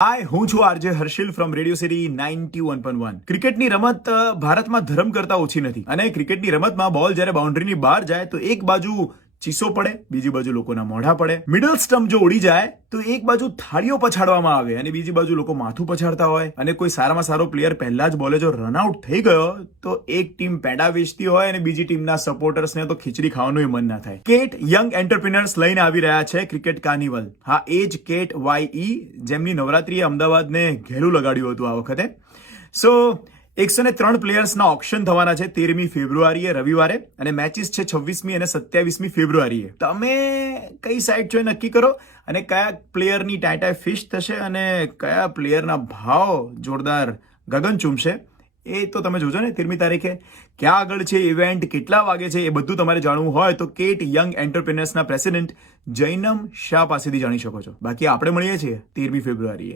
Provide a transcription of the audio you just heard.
હાય, હું છું RJ Harshil from radio city 91.1. ક્રિકેટની રમત ભારતમાં ધર્મ કરતા ઓછી નથી અને ક્રિકેટની રમતમાં બોલ જ્યારે બાઉન્ડ્રીની બહાર જાય તો એક બાજુ ચીસો પડે, બીજી બાજુ લોકોના મોઢા પડે. મિડલ સ્ટમ્પ જો ઉડી જાય તો એક બાજુ થાળીઓ પછાડવામાં આવે અને બીજી બાજુ લોકો માથું પછાડતા હોય. અને કોઈ સારામાં સારો પ્લેયર પહેલા જ બોલે જો રનઆઉટ થઈ ગયો તો એક ટીમ પેડા વેચતી હોય અને બીજી ટીમના સપોર્ટર્સને તો ખીચડી ખાવાનું મન ના થાય. કેટ યંગ એન્ટરપ્રિનર્સ લઈને આવી રહ્યા છે ક્રિકેટ કાર્નિવલ. હા, એ જ કેટ YE જેમની નવરાત્રીએ અમદાવાદને ઘેલું લગાડ્યું હતું આ વખતે. સો 103 પ્લેયર્સના ઓપ્શન થવાના છે 13મી ફેબ્રુઆરીએ રવિવારે અને મેચિસ છે 26મી અને 27મી ફેબ્રુઆરીએ. તમે કઈ સાઈડ છો એ નક્કી કરો અને કયા પ્લેયરની ટાટા ફિશ થશે અને કયા પ્લેયરના ભાવ જોરદાર ગગન ચૂમશે એ તો તમે જોજો ને 13મી તારીખે. ક્યાં આગળ છે ઇવેન્ટ, કેટલા વાગે છે એ બધું તમારે જાણવું હોય તો કેટ યંગ એન્ટરપ્રિનર્સના પ્રેસિડેન્ટ જૈનમ શાહ પાસેથી જાણી શકો છો. બાકી આપણે મળીએ છીએ 13મી ફેબ્રુઆરીએ.